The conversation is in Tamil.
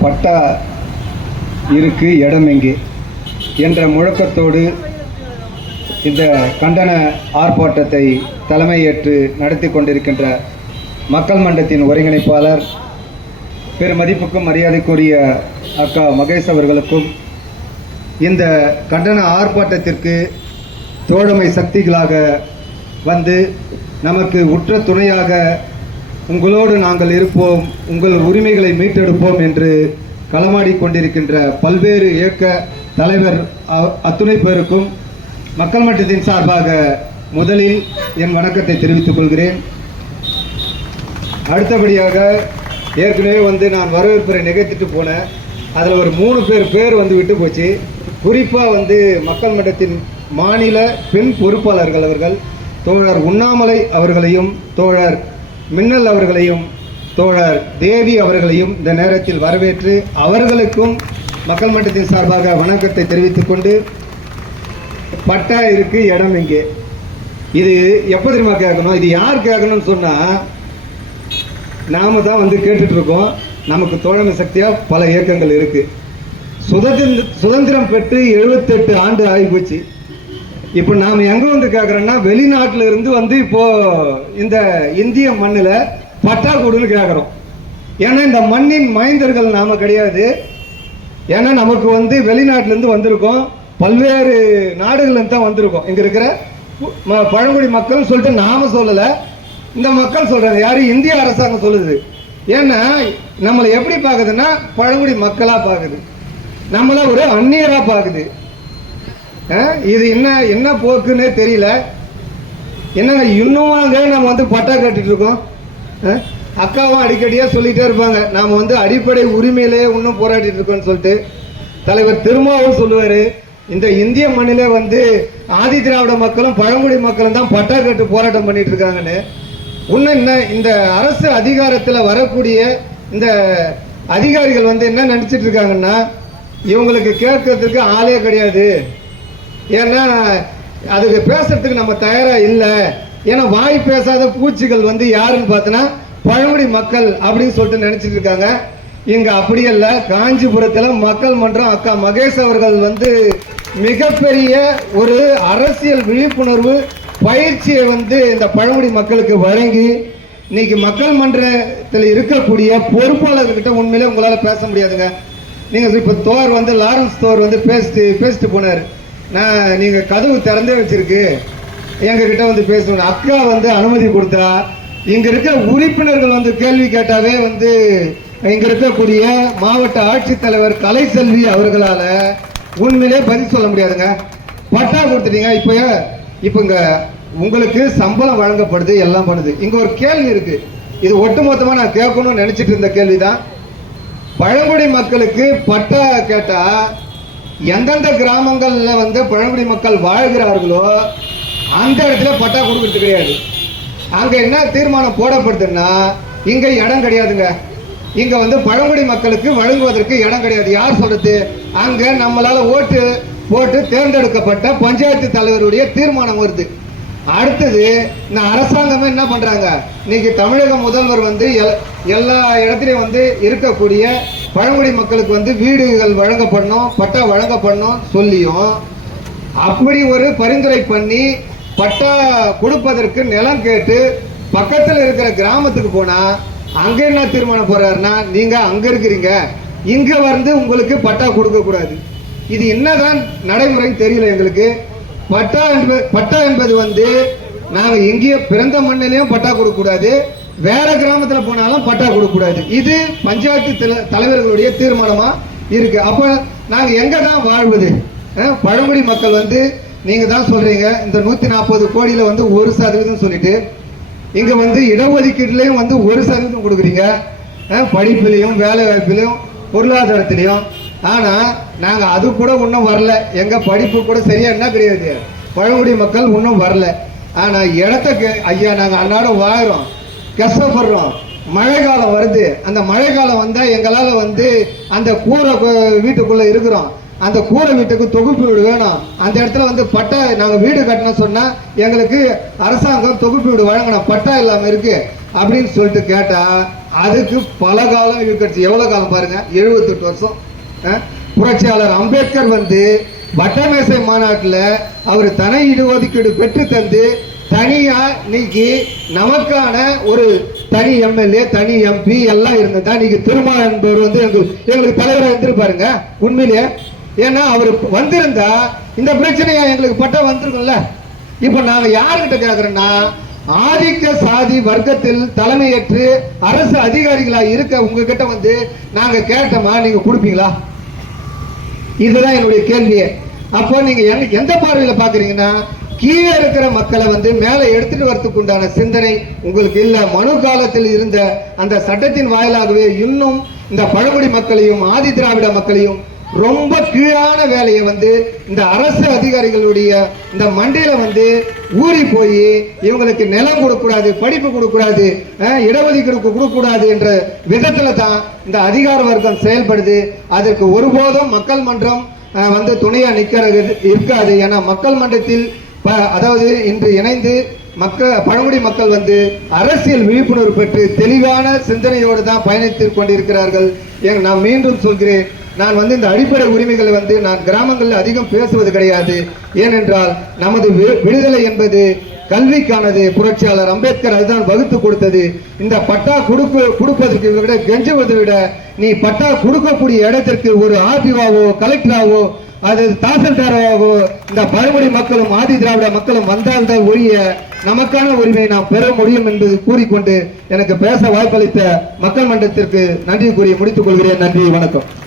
பட்டா இருக்கு இடம் எங்கே? என்ற முழக்கத்தோடு இந்த கண்டன ஆர்ப்பாட்டத்தை தலைமையேற்று நடத்தி கொண்டிருக்கின்ற மக்கள் மன்றத்தின் ஒருங்கிணைப்பாளர் பெருமதிப்புக்கும் மரியாதைக்குரிய அக்கா மகேஷ் அவர்களுக்கும் இந்த கண்டன ஆர்ப்பாட்டத்திற்கு தோழமை சக்திகளாக வந்து நமக்கு உற்ற துணையாக உங்களோடு நாங்கள் இருப்போம் உங்கள் உரிமைகளை மீட்டெடுப்போம் என்று களமாடி கொண்டிருக்கின்ற பல்வேறு இயக்க தலைவர் அ- அத்துணை பேருக்கும் மக்கள் மட்டத்தின் சார்பாக முதலில் என் வணக்கத்தை தெரிவித்துக் கொள்கிறேன். அடுத்தபடியாக ஏற்கனவே வந்து நான் வரவேற்புரை நிகழ்த்திட்டு போனேன். அதில் ஒரு மூணு பேர் பேர் வந்து விட்டு போச்சு. குறிப்பாக வந்து மக்கள் மன்றத்தின் மாநில பெண் பொறுப்பாளர்கள் அவர்கள் தோழர் உண்ணாமலை அவர்களையும் தோழர் மின்னல் அவர்களையும் தோழர் தேவி அவர்களையும் இந்த நேரத்தில் வரவேற்று அவர்களுக்கும் மக்கள் மன்றத்தின் சார்பாக வணக்கத்தை தெரிவித்துக் கொண்டு பட்டா இருக்கு இடம் இங்கே. இது எப்போ தெரியுமா கேட்கணும்? இது யார் கேட்கணும்னு சொன்னால் நாம தான் வந்து கேட்டுட்டு இருக்கோம் நமக்கு தோழமை சக்தியாக பல இயக்கங்கள் இருக்கு. சுதந்திர சுதந்திரம் பெற்று 78 ஆண்டு ஆகி போச்சு இப்போ நாம் எங்க வந்து கேட்குறோன்னா வெளிநாட்டுல இருந்து வந்து இப்போ இந்த இந்திய மண்ணில் பட்டா கொடுன்னு கேட்குறோம் ஏன்னா இந்த மண்ணின் மைந்தர்கள் நாம கிடையாது. ஏன்னா நமக்கு வந்து வெளிநாட்டுல இருந்து வந்திருக்கோம். பல்வேறு நாடுகள்ல இருந்து தான் வந்திருக்கோம். இங்க இருக்கிற ம- பழங்குடி மக்கள் சொல்லிட்டு நாம சொல்லல. இந்த மக்கள் சொல்றாங்க யாரும் இந்திய அரசாங்கம் சொல்லுது. ஏன்னா நம்மளை எப்படி பார்க்குதுன்னா பழங்குடி மக்களா பார்க்குது நம்மள ஒரு அந்நியரா பார்க்குது இது என்ன என்ன போக்குன்னே தெரியல. என்னங்க இன்னுமாங்க நம்ம வந்து பட்டா கட்டிட்டு இருக்கோம். அக்காவும் அடிக்கடியாக சொல்லிட்டே இருப்பாங்க. நாம் வந்து அடிப்படை உரிமையிலே இன்னும் போராடிட்டு இருக்கோம்னு சொல்லிட்டு. தலைவர் திருமாவும் சொல்லுவார் இந்த இந்திய மண்ணிலே வந்து ஆதி திராவிட மக்களும் பழங்குடி மக்களும் தான் பட்டா கட்டு போராட்டம் பண்ணிட்டு இருக்காங்கன்னு. இன்னும் என்ன இந்த அரசு அதிகாரத்தில் வரக்கூடிய இந்த அதிகாரிகள் வந்து என்ன நினச்சிட்டு இருக்காங்கன்னா இவங்களுக்கு கேட்கறதுக்கு ஆளே கிடையாது. ஏன்னா அதுக்கு பேசுறதுக்கு நம்ம தயாரா இல்லை. ஏன்னா வாய் பேசாத பூச்சிகள் வந்து யாருன்னு பார்த்தோன்னா பழங்குடி மக்கள் அப்படின்னு சொல்லிட்டு நினைச்சிட்டு இருக்காங்க. இங்க அப்படி இல்லை. காஞ்சிபுரத்தில் மக்கள் மன்றம் அக்கா மகேஷ் அவர்கள் வந்து மிகப்பெரிய ஒரு அரசியல் விழிப்புணர்வு பயிற்சியை வந்து இந்த பழங்குடி மக்களுக்கு வழங்கி இன்னைக்கு மக்கள் மன்றத்தில் இருக்கக்கூடிய பொறுப்பாளர்கிட்ட உண்மையிலே உங்களால் பேச முடியாதுங்க. நீங்கள் இப்போ தோர் வந்து லாரன்ஸ் தோர் வந்து பேசிட்டு பேசிட்டு போனார். நான் நீங்கள் கதவு திறந்தே வச்சிருக்கு. எங்ககிட்ட வந்து பேசணும் அக்கா வந்து அனுமதி கொடுத்தா இங்கே இருக்கிற உறுப்பினர்கள் வந்து கேள்வி கேட்டாவே வந்து இங்கே இருக்கக்கூடிய மாவட்ட ஆட்சித்தலைவர் கலைசெல்வி அவர்களால் உண்மையிலே பதில் சொல்ல முடியாதுங்க. பட்டா கொடுத்துட்டீங்க இப்போ இப்போ இங்கே உங்களுக்கு சம்பளம் வழங்கப்படுது எல்லாம் பண்ணுது. இங்கே ஒரு கேள்வி இருக்குது இது ஒட்டுமொத்தமாக நான் கேட்கணும்னு நினச்சிட்டு இருந்த கேள்விதான். பழங்குடி மக்களுக்கு பட்டா கேட்டால் எந்தெந்த கிராமங்களில் வந்து பழங்குடி மக்கள் வாழ்கிறார்களோ அந்த இடத்துல பட்டா கொடுக்கறது கிடையாது. அங்கே என்ன தீர்மானம் போடப்படுதுன்னா இங்கே இடம் கிடையாதுங்க. இங்கே வந்து பழங்குடி மக்களுக்கு வழங்குவதற்கு இடம் கிடையாது. யார் சொல்கிறது அங்கே நம்மளால் ஓட்டு போட்டு தேர்ந்தெடுக்கப்பட்ட பஞ்சாயத்து தலைவருடைய தீர்மானம் வருது. அடுத்தது இந்த அரசாங்கமே என்ன பண்ணுறாங்க இன்னைக்கு தமிழக முதல்வர் வந்து எல்- எல்லா இடத்துலையும் வந்து இருக்கக்கூடிய பழங்குடி மக்களுக்கு வந்து வீடுகள் வழங்கப்படணும் பட்டா வழங்கப்படணும் சொல்லியும் அப்படி ஒரு பரிந்துரை பண்ணி பட்டா கொடுப்பதற்கு நிலம் கேட்டு பக்கத்தில் இருக்கிற கிராமத்துக்கு போனா அங்கே என்ன தீர்மானம் போறாருன்னா நீங்க அங்க இருக்கிறீங்க இங்க வந்து உங்களுக்கு பட்டா கொடுக்க கூடாது. இது என்னதான் நடைமுறைன்னு தெரியல எங்களுக்கு. பட்டா என்பது பட்டா என்பது வந்து நாங்கள் எங்கேயோ பிறந்த மண்ணிலையும் பட்டா கொடுக்கக்கூடாது வேற கிராமத்துல போனாலும் பட்டா கொடுக்க கூடாது இது பஞ்சாயத்து தலைவர்களுடைய தீர்மானமா இருக்கு. அப்ப நாங்க எங்க தான் வாழ்வது பழங்குடி மக்கள் வந்து நீங்க தான் சொல்றீங்க இந்த நூத்தி நாற்பது கோடியில வந்து ஒரு சதவீதம் சொல்லிட்டு இங்க வந்து இடஒதுக்கீட்டுலயும் வந்து ஒரு சதவீதம் கொடுக்குறீங்க. படிப்புலையும் வேலை வாய்ப்புலையும் பொருளாதாரத்திலையும். ஆனா நாங்க அது கூட இன்னும் வரல. எங்க படிப்பு கூட சரியா என்ன கிடையாது? பழங்குடி மக்கள் இன்னும் வரல. ஆனா இடத்த ஐயா நாங்க அன்னாடம் வாழ்றோம் கஷ்டப்படுறோம். மழை காலம் வருது. அந்த மழை காலம் வந்தால் எங்களால் வந்து அந்த கூரை வீட்டுக்குள்ளே இருக்கிறோம். அந்த கூரை வீட்டுக்கு தொகுப்பு வீடு வேணும். அந்த இடத்துல வந்து பட்டா நாங்கள் வீடு கட்டணும் சொன்னால் எங்களுக்கு அரசாங்கம் தொகுப்பு வீடு வழங்கணும். பட்டா இல்லாமல் இருக்குது அப்படின்னு சொல்லிட்டு கேட்டால் அதுக்கு பல காலம் இழுக்கடிச்சு. எவ்வளோ காலம் பாருங்கள் எழுபத்தெட்டு வருஷம். புரட்சியாளர் அம்பேத்கர் வந்து வட்டமேசை மாநாட்டில் அவர் தனி இடஒதுக்கீடு பெற்று தந்து தனியா இன்னைக்கு நமக்கான ஒரு தனி எம்எல்ஏ தனி எம்பி எல்லாம் இருந்ததா இன்னைக்கு திருமா என்பவர் வந்து எங்களுக்கு எங்களுக்கு தலைவராக இருந்திருப்பாருங்க. உண்மையிலேயே ஏன்னா அவர் வந்திருந்தா இந்த பிரச்சனையா எங்களுக்கு பட்டம் வந்திருக்கும்ல. இப்போ நாங்க யாருக்கிட்ட கேட்குறோன்னா ஆதிக்க சாதி வர்க்கத்தில் தலைமையேற்று அரசு அதிகாரிகளா இருக்க உங்ககிட்ட வந்து நாங்க கேட்டோமா நீங்க கொடுப்பீங்களா? இதுதான் என்னுடைய கேள்வியே. அப்போ நீங்க எந்த பார்வையில பாக்குறீங்கன்னா கீழே இருக்கிற மக்களை வந்து மேலே எடுத்துட்டு வரதுக்கு உண்டான சிந்தனை உங்களுக்கு இல்ல. மனு காலத்தில் இருந்த அந்த சட்டத்தின் வாயிலாகவே இன்னும் இந்த பழங்குடி மக்களையும் ஆதி திராவிட மக்களையும் ரொம்ப கீழான வேலையை வந்து இந்த அரசு அதிகாரிகளுடைய இந்த மண்டையில வந்து ஊறி போய் இவங்களுக்கு நிலம் கொடுக்கக்கூடாது படிப்பு கொடுக்கக்கூடாது இடஒதுக்கீடு கொடுக்கக்கூடாது என்ற விதத்துல தான் இந்த அதிகார வர்க்கம் செயல்படுது. அதற்கு ஒருபோதும் மக்கள் மன்றம் வந்து துணையா நிக்கிறது இருக்காது. ஏன்னா மக்கள் மன்றத்தில் அதாவது இன்று இணைந்து மக்கள் பழங்குடி மக்கள் வந்து அரசியல் விழிப்புணர்வு பெற்று தெளிவான சிந்தனையோடு தான் பயணித்து கொண்டிருக்கிறார்கள். ஏன் நான் மீண்டும் சொல்கிறேன் நான் வந்து இந்த அடிப்படை உரிமைகளை வந்து நான் கிராமங்களில் அதிகம் பேசுவது கிடையாது. ஏனென்றால் நமது விடுதலை என்பது கல்விக்கானது புரட்சியாளர் அம்பேத்கர் அதுதான் வகுத்து கொடுத்தது. இந்த பட்டா கொடுக்க கொடுப்பதற்கு விட கெஞ்சுவதை விட நீ பட்டா கொடுக்கக்கூடிய இடத்திற்கு ஒரு ஆர்டிஓவோ கலெக்டராவோ அது தாசில்தாராவோ இந்த பழங்குடி மக்களும் ஆதி திராவிட மக்களும் வந்தால்தான் ஒழிய நமக்கான உரிமையை நாம் பெற முடியும் என்பது கூறிக்கொண்டு எனக்கு பேச வாய்ப்பளித்த மக்கள் மன்றத்திற்கு நன்றி கூறி முடித்துக் கொள்கிறேன். நன்றி வணக்கம்.